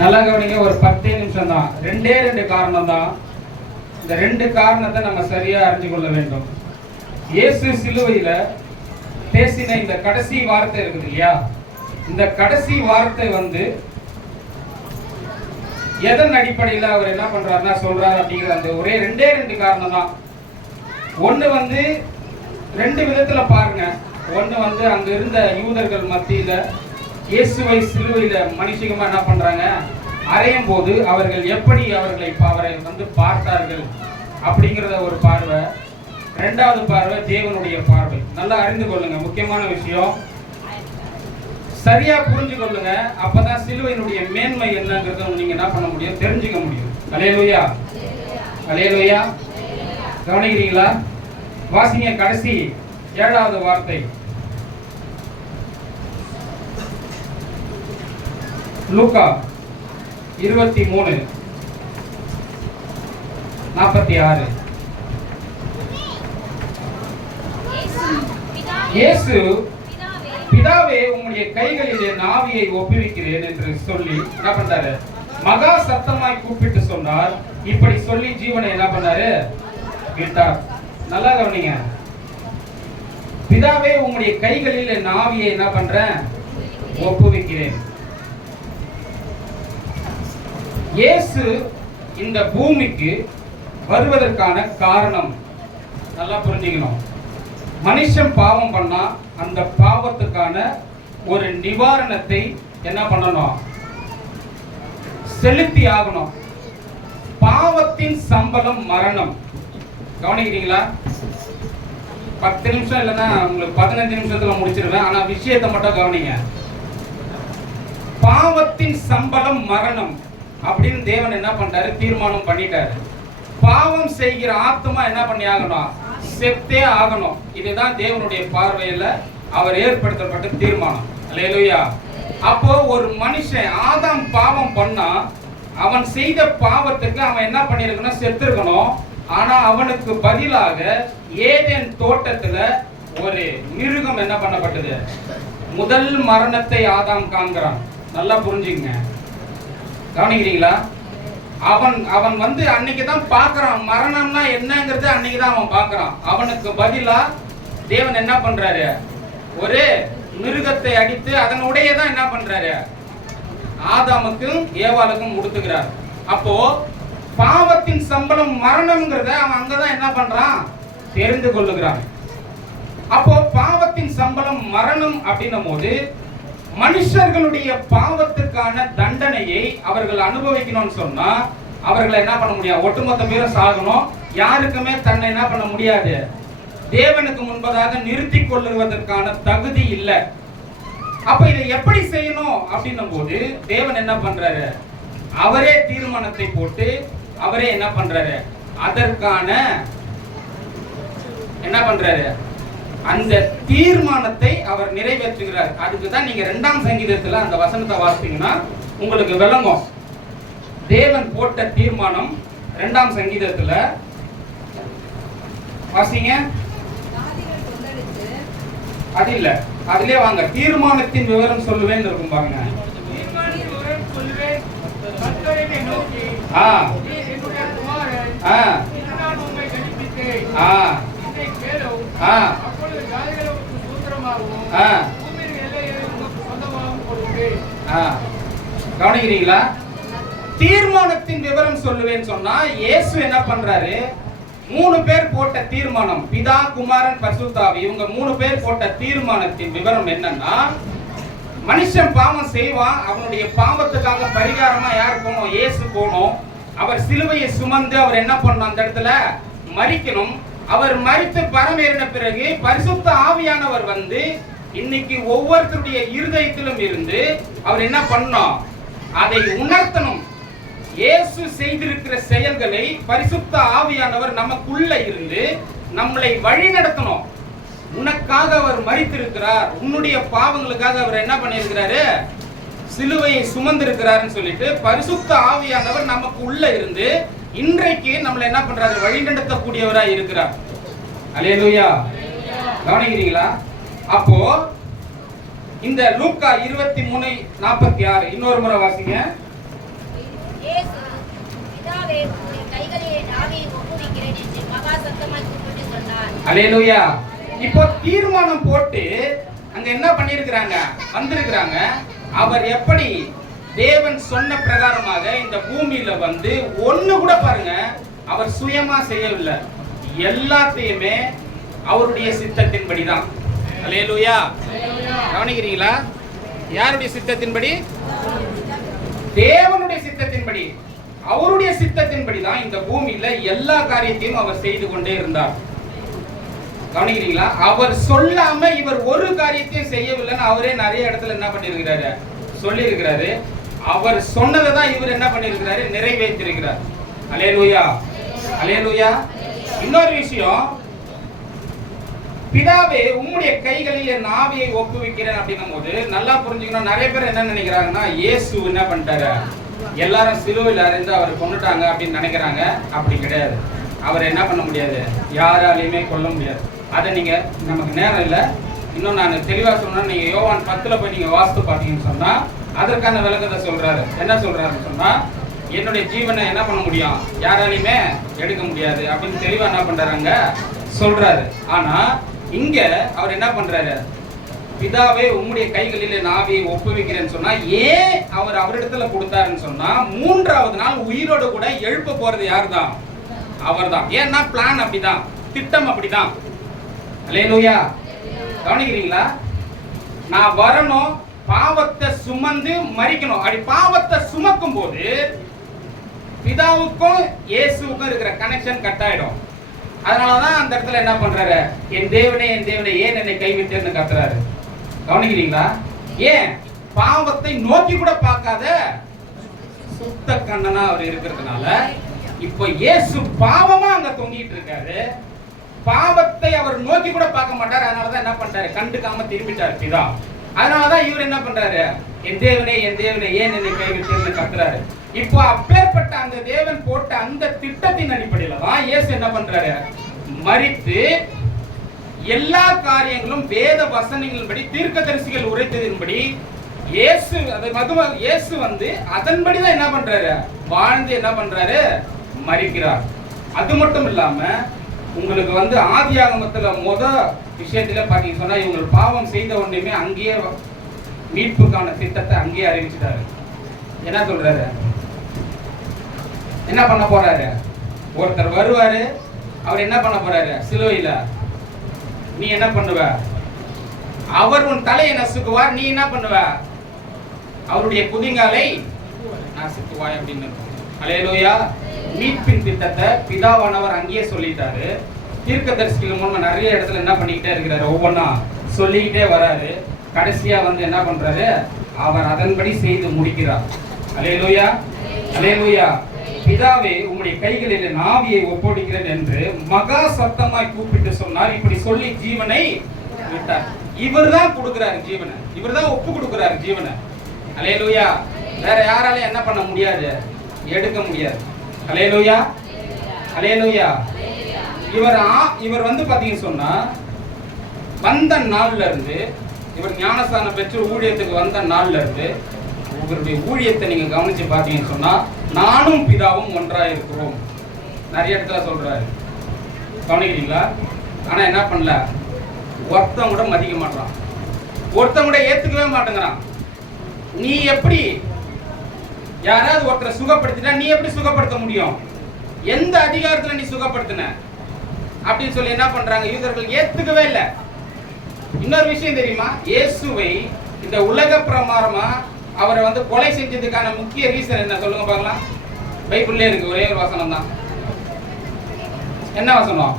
நல்லா கவனிங்க. ஒரு 10 நிமிஷம் தான், ரெண்டே காரணம் தான். இந்த 2 காரணத்தை நம்ம சரியா அறிஞ்சு கொள்ள வேண்டும். இயேசு சிலுவையில பேசின இந்த கடைசி வார்த்தை இருக்குது இல்லையா, இந்த கடைசி வார்த்தை எதன் அடிப்படையில் அவர் என்ன பண்றாருன்னா சொல்றாரு அப்படிங்கிற அந்த ஒரே ரெண்டே காரணம் தான். ஒண்ணு 2 விதத்துல பாருங்க. ஒண்ணு அங்க இருந்த யூதர்கள் மத்தியில இயேசுவை சிலுவையில மனுஷிகமா என்ன பண்றாங்க, அறையும் போது அவர்கள் எப்படி அவரை பார்த்தார்கள் அப்படிங்கிறத ஒரு பார்வை. 2வது பார்வை தேவனுடைய பார்வை. நல்லா அறிந்து கொள்ளுங்க, முக்கியமான விஷயம். சரியா புரிஞ்சு கொள்ளுங்க. அப்பதான் சிலுவையினுடைய மேன்மை என்னங்கிறத நீங்க என்ன பண்ண முடியும், தெரிஞ்சுக்க முடியும். அல்லேலூயா, அல்லேலூயா. கவனிக்கிறீங்களா? வாசிங்க கடைசி 7வது வார்த்தை. லூக்கா 23:46. இயேசு பிதாவே உம்முடைய கைகளிலே நாவியை ஒப்புவிக்கிறேன் என்று சொல்லி என்ன பண்றாரு, மகா சத்தமாய் கூப்பிட்டு சொன்னார். இப்படி சொல்லி ஜீவனை என்ன பண்ணாரு, விட்டார். நல்லா கவனிங்க. பிதாவே உம்முடைய கைகளிலே நாவியை என்ன பண்றேன், ஒப்புவிக்கிறேன். இயேசு இந்த பூமிக்கு வருவதற்கான காரணம் நல்லா புரிஞ்சுக்கணும். மனுஷன் பாவம் பண்ணா அந்த பாவத்துக்கான ஒரு நிவாரணத்தை என்ன பண்ணணும், செலுத்தி ஆகணும். பாவத்தின் சம்பளம் மரணம். கவனிக்கிறீங்களா? 10 நிமிஷம் இல்லைன்னா உங்களுக்கு 15 நிமிஷத்துல முடிச்சிருவேன். ஆனா விஷயத்தை மட்டும் கவனிங்க. பாவத்தின் சம்பளம் மரணம் அப்படின்னு தேவன் என்ன பண்றாரு, தீர்மானம் பண்ணிட்டாரு. பாவம் செய்கிற ஆத்மா என்ன பண்ணி ஆகணும், செத்தே ஆகணும். இதுதான் தேவனுடைய பார்வையில அவர் ஏற்படுத்தப்பட்ட தீர்மானம். அல்லேலூயா. அப்போ ஒரு மனுஷன் ஆதாம் பாவம் பண்ணா அவன் செய்த பாவத்துக்கு அவன் என்ன பண்ணிருக்கணும், செத்துருக்கணும். ஆனா அவனுக்கு பதிலாக ஏதேன் தோட்டத்துல ஒரு மிருகம் என்ன பண்ணப்பட்டது, முதல் மரணத்தை ஆதாம் காண்கிறான். நல்லா புரிஞ்சுங்க. கவனிக்கிறீங்களா? அவன் அன்னைக்குதான் பார்க்கறான் மரணம்னா என்னங்கிறது. அன்னைக்குதான் அவன் பார்க்கறான். அவனுக்கு பதிலா தேவன் என்ன பண்றாரு, ஒரு மிருகத்தை அடித்து அதனுடையதான் என்ன பண்றாரு, ஆதாமுக்கும் ஏவாளுக்கும் கொடுத்துக்கிறார். அப்போ பாவத்தின் சம்பளம் மரணம்ங்கிறத அவன் அங்கதான் என்ன பண்றான், தெரிந்து கொள்ளுகிறான். அப்போ பாவத்தின் சம்பளம் மரணம் அப்படின்னும் போது மனுஷர்களுடைய பாவத்துக்கான தண்டனையை அவர்கள் அனுபவிக்கணும்னு சொன்னா அவர்களை என்ன பண்ண முடியாது, ஒட்டுமொத்த பேரும் சாகணும். யாருக்குமே தன்னை என்ன பண்ண முடியாது, தேவனுக்கு முன்பதாக நிறுத்தி கொள்ளுவதற்கான தகுதி இல்லை. அப்ப இதை எப்படி செய்யணும் அப்படின்னும் போது தேவன் என்ன பண்றாரு, அவரே தீர்மானத்தை போட்டு அவரே என்ன பண்றாரு, அதற்கான என்ன பண்றாரு, அந்த தீர்மானத்தை அவர் நிறைவேற்றுகிறார். அதுக்குதான் நீங்க 2ஆம் சங்கீதத்துல அந்த வசனத்தை வாசித்தீங்கன்னா உங்களுக்கு விளங்கும். தேவன் போட்ட தீர்மானம் 2ஆம் சங்கீதத்துல வாசிங்க. அது இல்ல, அதுலயே வாங்க, தீர்மானத்தின் விவரம் சொல்லுவேன் இருக்கும் பாருங்க. கவனிக்கிறீங்களா? தீர்மானத்தின் விவரம் சொல்லுவேன்னு சொன்னா இயேசு என்ன பண்றாரு, 3 பேர் போட்ட தீர்மானம், பிதா குமாரன் பரிசுத்தாவி, இவங்க 3 பேர் போட்ட தீர்மானத்தின் விவரம் என்னன்னா, மனுஷன் பாவம் செய்வான், அவனுடைய பாவத்துக்காக பரிகாரமா யார் போகணும், இயேசு போகணும். அவர் சிலுவையை சுமந்து அவர் என்ன பண்ணணும், அந்த இடத்துல மரிக்கணும். அவர் மரித்து பரமேறின பிறகு பரிசுத்த ஆவியானவர் இன்னைக்கு ஒவ்வொருத்தருடைய இருதயத்திலும் இருந்து அவர் என்ன பண்ணணும், அதை உணர்த்தணும். இயேசு செய்திருக்கிற செயல்களை பரிசுத்த ஆவியானவர் நமக்குள்ள இருந்து நம்மளை வழி நடத்தணும். உனக்காக அவர் மரித்திருக்கிறார், உன்னுடைய பாவங்களுக்காக அவர் என்ன பண்ணியிருக்கிறாரு, சிலுவையை சுமந்திருக்கிறாருன்னு சொல்லிட்டு பரிசுத்த ஆவியானவர் நமக்கு உள்ள இருந்து இன்றைக்கு நம்மளை என்ன பண்றாரு, வழி நடத்தக்கூடியவராய் இருக்கிறார். அல்லேலூயா. கவனிக்கிறீங்களா? அப்போ இந்த லூக்கா 23:46 இன்னொரு முறை வாசிங்க. ஆவியை ஒப்புவிக்கிறேன் என்று மகா சத்தமாய் கூப்பிட்டு சொன்னார். அல்லேலூயா. இப்போ தீர்மானம் போட்டு அங்க என்ன பண்ணிருக்கிறாங்க, வந்திருக்கிறாங்க. அவர் எப்படி தேவன் சொன்ன பிரகாரமாக இந்த பூமியில வந்து ஒண்ணு கூட பாருங்க அவர் சுயமா செய்யவில்லை, எல்லாத்தையுமே அவருடைய சித்தத்தின்படி தான். அல்லேலூயா. கவனிக்கிறீங்களா? யாருடைய சித்தத்தின்படி? தேவனுடைய சித்தத்தின்படி, அவருடைய சித்தத்தின்படி தான் இந்த பூமியில எல்லா காரியத்தையும் அவர் செய்து கொண்டே இருந்தார். கவனிக்கிறீங்களா? அவர் சொல்லாம இவர் ஒரு காரியத்தையும் செய்யவில்லைன்னு அவரே நிறைய இடத்துல என்ன பண்ணிருக்கிறாரு, சொல்லி இருக்கிறாரு. அவர் சொன்னதை தான் இவர் என்ன பண்ணிருக்கிறாரு, நிறைவேற்றிருக்கிறார். அல்லேலூயா, அல்லேலூயா. இன்னொரு விஷயம், பிதாவே உம்முடைய கைகளில் என் ஆவியை ஒப்புவிக்கிறேன் அப்படின்னும் போது நல்லா புரிஞ்சுக்கணும். நிறைய பேர் என்ன நினைக்கிறாங்கன்னா, இயேசு என்ன பண்ணிட்டாரு, எல்லாரும் சிலுவையில் அறைந்து அவர் கொண்டுட்டாங்க அப்படின்னு நினைக்கிறாங்க. அப்படி கிடையாது. அவர் என்ன பண்ண முடியாது, யாராலையுமே கொல்ல முடியாது. அதை நீங்க, நமக்கு நேரம் இல்லை, இன்னும் நான் தெளிவா சொன்னா, நீங்க யோவான் 10 போய் நீங்க வாஸ்து பார்த்தீங்கன்னு சொன்னா அதற்கான விளக்கத்தை சொல்றாரு. என்ன சொல்றாருன்னு சொன்னா, என்னுடைய ஜீவனை என்ன பண்ண முடியும், யாராலையுமே எடுக்க முடியாது அப்படின்னு தெளிவா என்ன பண்றாங்க சொல்றாரு. ஆனா இங்க அவர் என்ன பண்றாரு, பிதாவே உம்முடைய கைகளில் என் ஆவியை ஒப்புவிக்கிறேன்னு சொன்னா, ஏன் அவர் அவரிடத்துல கொடுத்தாருன்னு சொன்னா, 3வது நாள் உயிரோடு கூட எழுப்ப போறது யார் தான், அவர் தான். ஏன்னா பிளான் அப்படிதான், திட்டம் அப்படிதான். அல்லேலூயா. கவனிக்கிறீங்களா? நான் வரணும், பாவத்தை சுமந்து மரிக்கணும். அப்படி பாவத்தை சுமக்கும் போது பிதாவுக்கும் இயேசுவுக்கும் இருக்கிற கனெக்ஷன் கட் ஆயிடும். அதனாலதான் அந்த இடத்துல என்ன பண்றாரு, என் தேவனே என் தேவனே ஏன் என்னை கைவிட்டேன்னு கத்துறாரு. கவனிக்கிறீங்களா? ஏன்? பாவத்தை நோக்கி கூட பார்க்காத சுத்த கண்ணனா அவர் இருக்கிறதுனால இப்ப இயேசு பாவமா அங்க தொங்கிட்டு இருக்காரு. பாவத்தை அவர் நோக்கி கூட பார்க்க மாட்டார். அதனாலதான் என்ன பண்றாரு, கண்டுக்காம திரும்பிட்டார் பிதா. அதனாலதான் இவர் என்ன பண்றாரு, என் தேவனே ஏன் என்னை கைவிட்டேன்னு கத்துறாரு. இப்போ அப்பேற்பட்ட அந்த தேவன் போட்ட அந்த திட்டத்தின் அடிப்படையில தான் இயேசு என்ன பண்றாரு, மரித்து எல்லா காரியங்களும் வேத வசனங்களின்படி தீர்க்கதரிசிகள் உரைத்ததின்படி இயேசு வந்து அதன்படிதான் என்ன பண்றாரு, வாழ்ந்து என்ன பண்றாரு, மரிக்கிறார். அது மட்டும் இல்லாம உங்களுக்கு வந்து ஆதியாகமத்துல விஷயத்துல பாத்தீங்கன்னா சொன்னா, இவங்க பாவம் செய்த உடனே அங்கேயே மீட்புக்கான திட்டத்தை அங்கேயே அறிவிச்சிட்டாரு. என்ன சொல்றாரு, என்ன பண்ண போறாரு, ஒருத்தர் வருவாரு, அவர் என்ன பண்ண போறாரு, சிலுவையில நீ என்ன பண்ணுவ, அவர் உன் தலையை நசுக்குவார், நீ என்ன பண்ணுவ, அவருடைய குதிங்காலை நசுக்குவாய் அப்படின்னு. அல்லேலூயா. மீட்பின் திட்டத்தை பிதாவானவர் அங்கேயே சொல்லிட்டாரு. தீர்க்கதரிசிகள் மூலமா நிறைய இடத்துல என்ன பண்ணிக்கிட்டே இருக்கிறாரு, ஒவ்வொன்னா சொல்லிக்கிட்டே வராரு. கடைசியா வந்து என்ன பண்றாரு, அவர் அதன்படி செய்து முடிக்கிறார். அல்லேலூயா, அல்லேலூயா. பிதாவே உம்முடைய கைகளில் என் ஆவியை ஒப்படைக்கிறேன் என்று மகா சத்தமாய் கூப்பிட்டு சொன்னார். இப்படி சொல்லி ஜீவனை விட்டார். இவர்தான் கொடுக்கிறாரு ஜீவனை, இவர்தான் ஒப்பு கொடுக்கிறாரு ஜீவனை. அல்லேலூயா. வேற யாராலையும் என்ன பண்ண முடியாது, எடுக்க முடியாது. அல்லேலூயா, அல்லேலூயா. இவர் வந்து பாத்தீங்கன்னு சொன்னா, வந்த நாள்ல இருந்து, இவர் ஞானஸ்தானம் பெற்று ஊழியத்துக்கு வந்த நாள்ல இருந்து இவருடைய ஊழியத்தை நீங்க கவனிச்சு பாத்தீங்கன்னு சொன்னா, நானும் பிதாவும் ஒன்றா இருக்கிறோம் நிறைய இடத்துல சொல்றாரு. கவனிக்கிறீங்களா? ஆனா என்ன பண்ணல, ஒருத்தன் கூட மதிக்க மாட்டான், ஒருத்தன் கூட ஏத்துக்கவே மாட்டேங்கிறான். நீ எப்படி யாராவது ஒருத்தரை சுகப்படுத்தினா நீ எப்படி சுகப்படுத்த முடியும், எந்த அதிகாரத்துல நீ சுகப்படுத்தின அப்படின்னு சொல்லி என்ன பண்றாங்க யூதர்கள், ஏத்துக்கவே இல்லை. இன்னொரு விஷயம் தெரியுமா, இயேசுவை இந்த உலக பிரமாணமா அவரை வந்து கொலை செஞ்சதுக்கான முக்கிய ரீசன் என்ன சொல்லுங்க பார்க்கலாம். பைபிள்ல இருக்கு, ஒரே ஒரு வசனம் தான். என்ன வசனம்?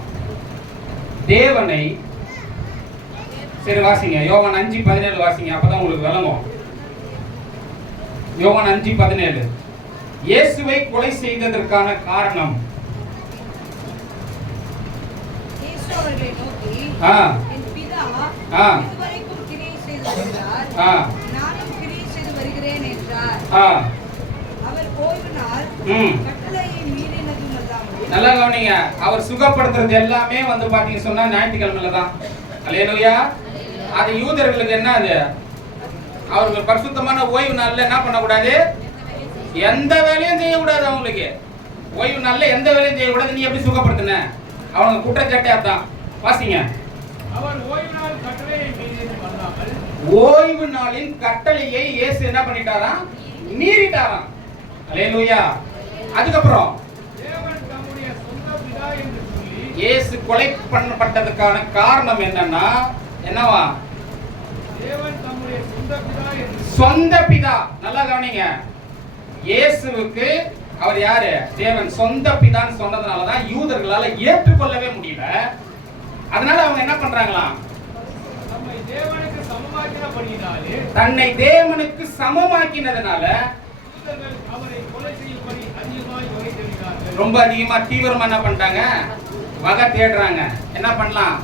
தேவனை, சரி வாசிங்க, யோவான் 5:17 வாசிங்க, அப்பதான் உங்களுக்கு விளங்கும். யோவான் 5:17. இயேசுவை கொலை செய்ததற்கான காரணம், நல்லா கவனிங்க, அவர் சுகப்படுத்துறது எல்லாமே வந்து பாத்தீங்க சொன்னா ஞாயிற்றுக்கிழமையில தான். அல்லேலூயா. அது யூதர்களுக்கு என்ன, அது அவர்கள் பரிசுத்தமான ஓய்வு நாள்ல என்ன பண்ணக்கூடாது, எந்த வேலையும் செய்யக்கூடாது அவங்களுக்கு. ஓய்வு நாள்ல எந்த வேலையும் செய்யக்கூடாது, நீ எப்படி சுகப்படுத்தின? அவங்க குற்றச்சாட்டே அதான். வாசிங்க. அவர் ஓய்வு நாள் கட்டளையை மீறியது அல்லாமல், ஓய்வு நாளின் கட்டளையை இயேசு என்ன பண்ணிட்டாராம்? மீறிட்டாராம். அல்லேலூயா. அதுக்கப்புறம் தேவன் தம்முடைய சொந்த பிதா என்று சொல்லி, இயேசு கொலை பண்ணப்பட்டதுக்கான காரணம் என்னன்னா என்னவா? தேவன் தம்முடைய சொந்த பிதா என்று சொந்த பிதா. நல்லா கவனிங்க. இயேசுவுக்கு அவர் யாரு? தேவன் சொந்த பிதான்னு சொன்னதுனால தான் யூதர்களால ஏற்றுக்கொள்ளவே முடியல. அதனால அவங்க என்ன பண்றாங்களாம்? நம்மை தேவனுக்கு சமமாக்கினபடியினாலே, தன்னை தேவனுக்கு சமமாக்கினதுனால யூதர்கள் அவரை கொலை செய்யும்படி அதிகமாய் வகை தேடினார்கள். ரொம்ப அதிகமா தீவிரமா என்ன பண்ணிட்டாங்க? வகை தேடுறாங்க. என்ன பண்ணலாம்,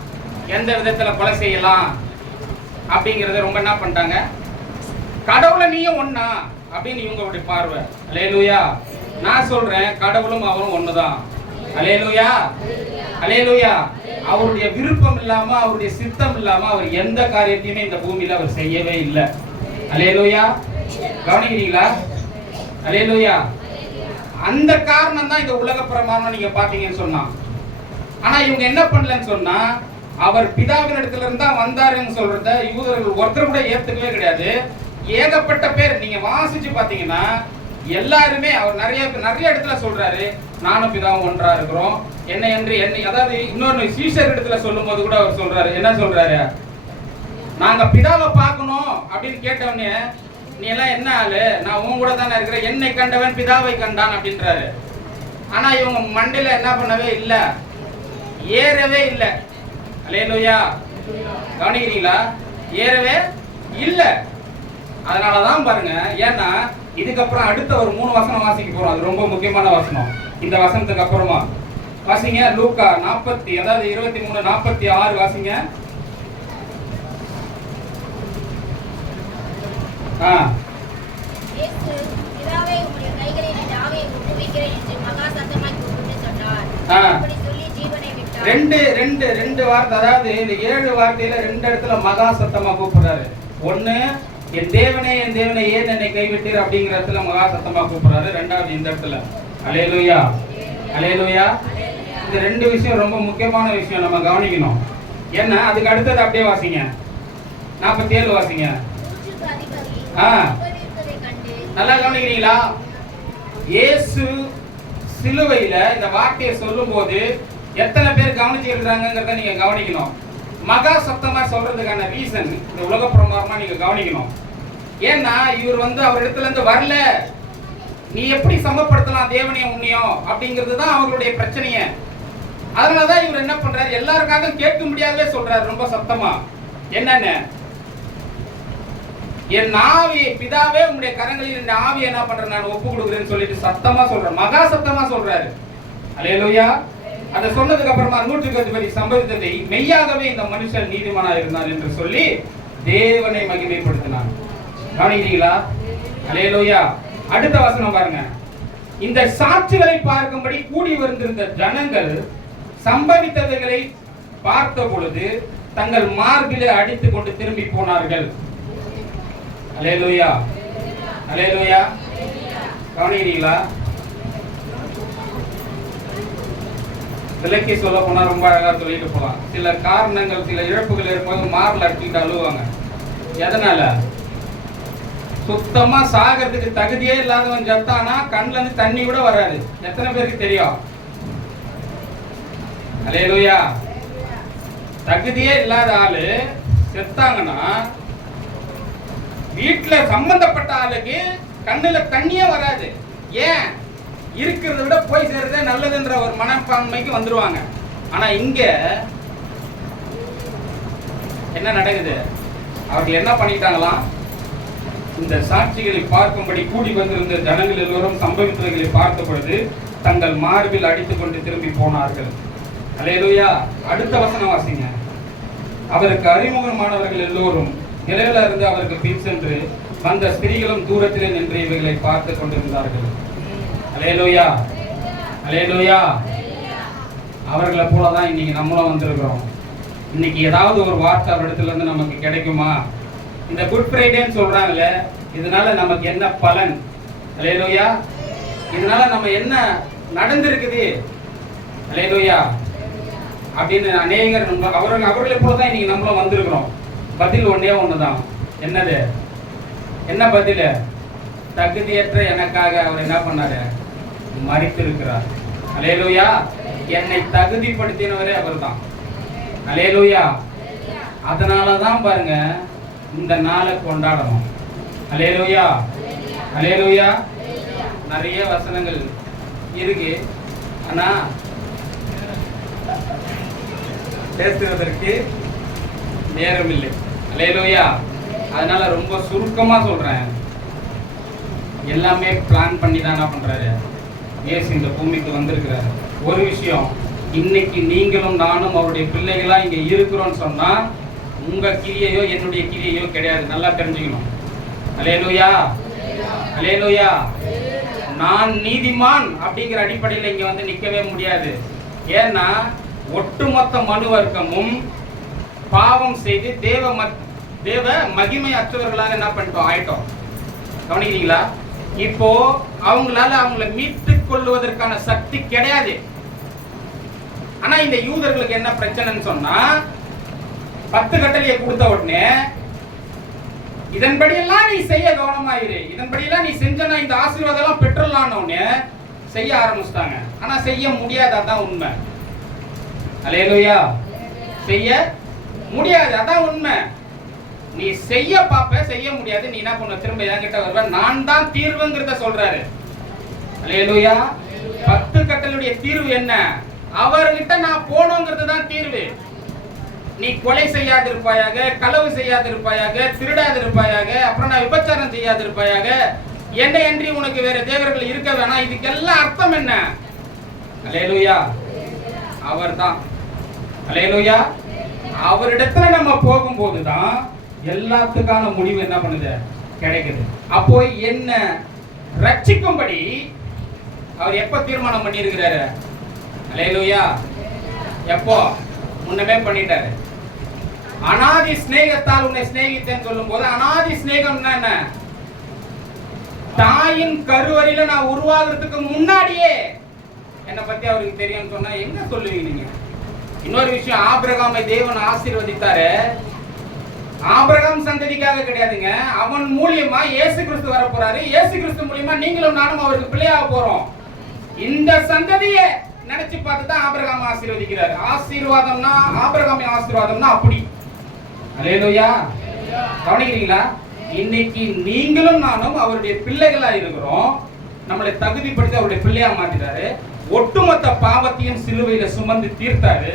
எந்த விதத்துல கொலை செய்யலாம் அப்படிங்கறத ரொம்ப என்ன பண்ணிட்டாங்க? கடவுளை நீயும் ஒண்ணா அப்படின்னு இவங்களுடைய பார்வை. அல்லேலூயா. நான் சொல்றேன், கடவுளும் அவரும் ஒண்ணுதான். அல்லேலூயா. அல்லேலூயா. அவருடைய விருப்பம் இல்லாம, அவருடைய சித்தம் இல்லாம அவர் எந்த காரியத்தையுமே இந்த பூமியில அவர் செய்யவே இல்லை. அல்லேலூயா. கவனிக்கிறீங்களா? அல்லேலூயா. அந்த காரணம் தான் இந்த உலக பிரமாணம் நீங்க பாத்தீங்கன்னு சொன்னா. ஆனா இவங்க என்ன பண்ணலன்னு சொன்னா, அவர் பிதாவின் இடத்துல இருந்தா வந்தாருன்னு சொல்றத யூதர்கள் ஒருத்தர் கூட ஏத்துக்கவே கிடையாது. ஏகப்பட்ட பேர் நீங்க வாசிச்சு பாத்தீங்கன்னா எல்லாருமே அவர் நிறைய இடத்துல சொல்றாரு, நானும் பிதாவும் ஒன்றா இருக்கிறோம், என்னை அதாவது இன்னொரு சீஷர் இடத்துல சொல்லும் போது கூட அவர் சொல்றாரு, என்ன சொல்றாரு? நாங்க பிதாவை பார்க்கணும் அப்படின்னு கேட்டவனே, நீ எல்லாம் என்ன ஆளு, நான் உன் கூட தானே இருக்கிறேன், என்னை கண்டவன் பிதாவை கண்டான் அப்படின்றாரு. ஆனா இவங்க மண்டையில என்ன பண்ணவே இல்ல, ஏறவே இல்ல. அல்லேலூயா. கவனிக்கிறீங்களா? ஏறவே இல்ல. அதனாலதான் பாருங்க, ஏன்னா இதுக்கப்புறம் அடுத்த ஒரு 3 வசனம் வாசிக்க போறோம். அது ரொம்ப முக்கியமான வசனம். இந்த வசனத்துக்கு அப்புறமா வாசிங்க. லூக்கா 40 அதாவது 23:46 வாசிங்க. இயேசு, பிதாவே, உம்முடைய கைகளில் என் ஆவியை ஒப்புவிக்கிறேன் என்று மகா சத்தமாய் கூப்பிட்டு சொன்னார். அப்படி சொல்லி ஜீவனை விட்டார். ரெண்டு வார்த்தை, அதாவது இந்த 7 வார்த்தையில 2 இடத்துல மகா சத்தமா கூப்பிடுறாரு. ஒண்ணு, என் தேவனே ஏன் என்னை கைவிட்டீர் அப்படிங்கிற இடத்துல மகா சத்தமா கூப்பிடுறாரு. ரெண்டாவது இந்த இடத்துல அல்லேலூயா. அல்லேலூயா. இந்த 2 விஷயம் ரொம்ப முக்கியமான விஷயம், நம்ம கவனிக்கணும். ஏன்னா அதுக்கு அடுத்தது அப்படியே வாசிங்க. 47 வாசிங்க. நூற்றுக்கு அதிபதி ஆ. உபயோகித்ததைக் கண்டு நல்லா கவனிக்கிறீங்களா? இயேசு சிலுவையில இந்த வார்த்தையை சொல்லும் போது எத்தனை பேர் கவனிச்சு இருக்கிறாங்கிறத நீங்க கவனிக்கணும். மகா சத்தமா சொல்றதுக்கான ரீசன் இந்த உலக பிரமாணமா நீங்க கவனிக்கணும். ஏன்னா இவர் அவர் இடத்துல இருந்து வரல, நீ எப்படி சமப்படுத்தலாம் தேவனையும் உன்னையும் அப்படிங்கிறது தான் அவங்களுடைய பிரச்சனையே. அதனாலதான் இவர் என்ன பண்றாரு, எல்லாருக்காக கேட்க முடியாதவே சொல்றாரு ரொம்ப சத்தமா. என்னன்னு, என் ஆவி பிதாவே உங்களுடைய கரங்களில் என் ஆவி என்ன பண்றேன் நான் ஒப்பு கொடுக்குறேன்னு சொல்லிட்டு சத்தமா சொல்றேன், மகா சத்தமா சொல்றாரு. அல்லேலூயா. அதை சொன்னதுக்கு அப்புறமா 100க்கு அதிபதி சம்பவித்ததை மெய்யாகவே இந்த மனுஷன் நீதிமானா இருந்தார் என்று சொல்லி தேவனை மகிமைப்படுத்தினார். கவனிக்கிறீங்களா? அல்லேலூயா. அடுத்த வசனம் பாருங்க. இந்த சாட்சிகளை பார்க்கும்படி கூடி வந்திருந்த ஜனங்கள் சம்பவித்தவைகளை பார்த்த பொழுது தங்கள் மார்பிலே அடித்துக் கொண்டு திரும்பி போனார்கள். அல்லேலூயா. அல்லேலூயா. கவனிக்கிறீங்களா? விலக்கி சொல்ல போனா ரொம்ப அழகா சொல்லிட்டு போலாம். சில காரணங்கள், சில இழப்புகள் இருக்கும்போது மார்பில் அடிச்சுட்டு அழுவாங்க. எதனால? சுத்தமா சாகிறதுக்கு தகுதியே இல்லாதவன் செத்தானா கண்ணுல இருந்து தண்ணி கூட வராது. எத்தனை பேருக்கு தெரியும்? அல்லேலூயா. தகுதியே இல்லாத ஆளு செத்தாங்கன்னா வீட்டுல சம்பந்தப்பட்ட ஆளுக்கு கண்ணுல தண்ணியே வராது. ஏன்? இருக்கிறத விட போய் சேர்றதே நல்லதுன்ற ஒரு மனப்பான்மைக்கு வந்துருவாங்க. ஆனா இங்க என்ன நடக்குது? அவர்கள் என்ன பண்ணிட்டாங்களாம்? இந்த சாட்சிகளை பார்க்கும்படி கூடி வந்திருந்த ஜனங்கள் எல்லோரும் சம்பவித்தவைகளை பார்த்த பொழுது தங்கள் மார்பில் அடித்துக் கொண்டு திரும்பி போனார்கள். அல்லேலூயா. அடுத்த வசனம் வாசிங்க. அவருக்கு அறிமுகமானவர்கள் எல்லோரும் நிலையில இருந்து அவருக்கு பின் சென்று வந்த ஸ்திரீகளும் தூரத்திலே நின்று இவைகளை பார்த்து கொண்டிருந்தார்கள். அல்லேலூயா. அல்லேலூயா. அவர்களை போலதான் இன்னைக்கு நம்மளும் வந்திருக்கிறோம். இன்னைக்கு ஏதாவது ஒரு வார்த்தை அவரிடத்துல இருந்து நமக்கு கிடைக்குமா? இந்த குட் ஃப்ரைடேன்னு சொல்றாங்கல்ல, இதனால நமக்கு என்ன பலன்? அல்லேலூயா. இதனால நம்ம என்ன நடந்திருக்குது. அல்லேலூயா. அப்படின்னு அநேகர் அவர்களை போல தான் இன்னைக்கு நம்மளும் வந்திருக்கிறோம். பதில் ஒன்னே ஒண்ணுதான். என்னது? என்ன பதில்? தகுதியற்ற எனக்காக அவர் என்ன பண்ணாரு? மரித்திருக்கிறார். அல்லேலூயா. என்னை தகுதிப்படுத்தினவரே அவர்தான். அல்லேலூயா. அதனாலதான் பாருங்க இந்த நாளை கொண்டாடணும். அல்லேலூயா. அல்லேலூயா. நிறைய வசனங்கள் இருக்கு, ஆனா பேசுவதற்கு நேரம் இல்லை. அல்லேலூயா. அதனால ரொம்ப சுருக்கமா சொல்றேன். எல்லாமே பிளான் பண்ணி தான் என்ன பண்றாரு இயேசு இந்த பூமிக்கு வந்திருக்கிறாரு. ஒரு விஷயம், இன்னைக்கு நீங்களும் நானும் அவருடைய பிள்ளைகளா இங்க இருக்கிறோம்னு சொன்னா உங்க கிரியையோ என்னுடைய கிரியையோ கிடையாது. நல்லா தெரிஞ்சுக்கணும். அல்லேலூயா. அல்லேலூயா. நான் நீதிமான் அப்படிங்கிற அடிப்படையில் இங்க வந்து நிக்கவே முடியாது. ஏன்னா ஒட்டுமொத்த மனு வர்க்கமும் பாவம் செய்து தேவ மகிமை அற்றவர்களாக என்ன பண்ணிட்டோம் ஆயிட்டோம். கவனிக்கிறீங்களா? இப்போ அவங்களை மீட்டுக் கொள்வதற்கான சக்தி கிடையாது. ஆனா இந்த யூதர்களுக்கு என்ன பிரச்சனைன்னு சொன்னா 10 கட்டளையை கொடுத்த உடனே இதன்படியெல்லாம் நீ செய்ய கவனமாயிரு, இதன்படியெல்லாம் நீ செஞ்சனா இந்த ஆசீர்வாதம் எல்லாம் பெற்றுலான்னு செய்ய ஆரம்பிச்சிட்டாங்க. ஆனா செய்ய முடியாது. அதான் உண்மை. அல்லேலூயா. செய்ய முடியாது. அதான் உண்மை. நீ செய்ய பாப்ப, செய்ய முடியாது. நீ என்ன பண்ண? திரும்ப என்கிட்ட வருவ. நான் தான் தீர்வுங்கிறத சொல்றாரு. அல்லேலூயா. 10 கட்டளையுடைய தீர்வு என்ன? அவர்கிட்ட நான் போனோங்கிறது தான் தீர்வு. நீ கொலை செய்யாதிருப்பாயாக, களவு செய்யாதிருப்பாயாக, திருடாதிருப்பாயாக, அப்புறம் நான் விபச்சாரம் செய்யாதிருப்பாயாக, என்னை அன்றி உனக்கு வேற தேவர்கள் இருக்க வேணாம். இதுக்கெல்லாம் அர்த்தம் என்ன? அல்லேலூயா. அவர்தான். அல்லேலூயா. அவரிடத்துல நம்ம போகும்போதுதான் எல்லாத்துக்கான முடிவு என்ன பண்ணுது? கிடைக்குது. அப்போ என்ன ரட்சிக்கும்படி அவர் எப்ப தீர்மானம் பண்ணி இருக்கிறாரு? அல்லேலூயா. எப்போ? முன்னமே பண்ணிட்டாரு. அனாதி ஸ்நேகத்தால் உன்னை சிநேகித்தேன்னு சொல்லும் போது அனாதி ஸ்நேகம்னா என்ன? தாயின் கருவறையில நான் உருவாகிறதுக்கு முன்னாடியே என்னை பத்தி அவருக்கு தெரியும்னு சொன்னா எங்க சொல்லுவீங்க நீங்க? இன்னொரு விஷயம், ஆபிரகாமை தேவன் ஆசீர்வதித்தாரு. ஆபிரகாம் சந்ததிக்காக கிடையாதுங்க. அவன் மூலியமா இயேசு கிறிஸ்து வர போறாரு. இயேசு கிறிஸ்து மூலியமா நீங்களும் நானும் அவருக்கு பிள்ளையாக போறோம். இந்த சந்ததியை நினைச்சு பார்த்து தான் ஆபிரகாம் ஆசீர்வதிக்கிறார். ஆசீர்வாதம்னா ஆபிரகாம் ஆசீர்வாதம்னா அப்படி. அல்லேலூயா. கவனிக்கிறீங்களா? இன்னைக்கு நீங்களும் நானும் அவருடைய பிள்ளைகளா இருக்கிறோம். நம்மளை தகுதிப்படுத்தி அவருடைய பிள்ளையா மாத்திட்டாரு. ஒட்டுமொத்த பாவத்தையும் சிலுவையில சுமந்து தீர்த்தாரு.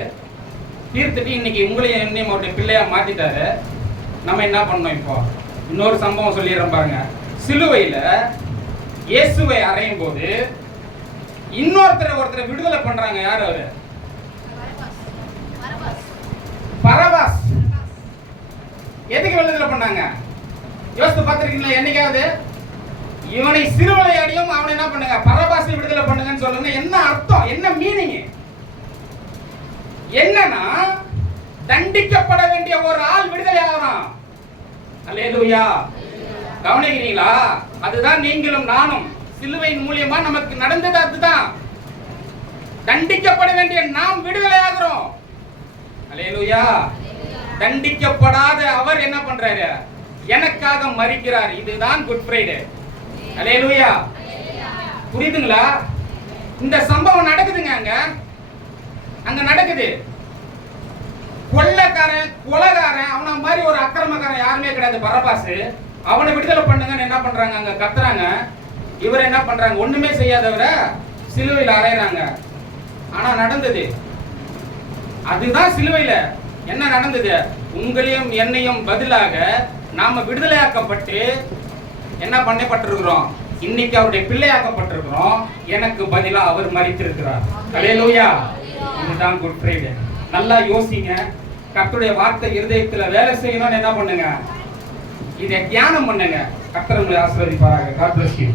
தீர்த்துட்டு இன்னைக்கு உங்களையும் என்னையும் அவருடைய பிள்ளையா மாத்திட்டாரு. நம்ம என்ன பண்ணோம்? இப்போ இன்னொரு சம்பவம் சொல்லிடுறோம் பாருங்க. சிலுவையில இயேசுவை அறையும் போது ஒருத்தரை விடுதலை பண்றாங்க. யார் அவரு? பரபாஸ். எதுக்கு விடுதலை பண்ணாங்க? யோசித்து பார்த்திருக்கீங்களா என்னைக்காவது? இவனை சிறுவலையாடியும் அவனை என்ன பண்ணுங்க? பரபாசை விடுதலை பண்ணுங்கன்னு சொல்லுங்க. என்ன அர்த்தம்? என்ன மீனிங்? என்னன்னா தண்டிக்கப்பட வேண்டிய ஒரு ஆள் விடுதலை ஆகிறான். அல்லேலூயா. கவனிக்கிறீங்களா? அதுதான் நீங்களும் நானும் சிலுவையின் மூலியமா நமக்கு நடந்தது. அதுதான் தண்டிக்கப்பட வேண்டிய நாம் விடுதலை ஆகிறோம். அல்லேலூயா. தண்டிக்கப்படாத அவர் என்ன பண்றாரு? எனக்காக மரிக்கிறார். இதுதான் குட் ஃப்ரைடே. அல்லேலூயா. புரியுதுங்களா? இந்த சம்பவம் நடக்குதுங்க. அங்க நடக்குது. கொள்ளைக்காரன், கொலைகாரன், அவன மாதிரி ஒரு அக்கிரமக்காரன் யாருமே கிடையாது பரபாஸ். அவனை விடுதலை பண்ணுங்கன்னு என்ன பண்றாங்க? அங்க கத்துறாங்க. இவர் என்ன பண்றாங்க? ஒண்ணுமே செய்யாதவரை சிலுவையில் அறையறாங்க. ஆனா நடந்தது அதுதான். சிலுவையில என்ன நடந்தது? உங்களையும் என்னையும் பதிலாக நாம விடுதலையாக்கப்பட்டு என்ன பண்ணப்பட்டிருக்கிறோம்? இன்னைக்கு அவருடைய பிள்ளையாக்கப்பட்டிருக்கிறோம். எனக்கு பதிலா அவர் மரித்திருக்கிறார். அல்லேலூயா. இதுதான் குட் ஃப்ரைடே. நல்லா யோசிங்க. கர்த்தருடைய வார்த்தை இருதயத்துல வேலை செய்யணும்னு என்ன பண்ணுங்க? இதை தியானம் பண்ணுங்க. கர்த்தர் உங்களை ஆசீர்வதிப்பாராக. God bless you.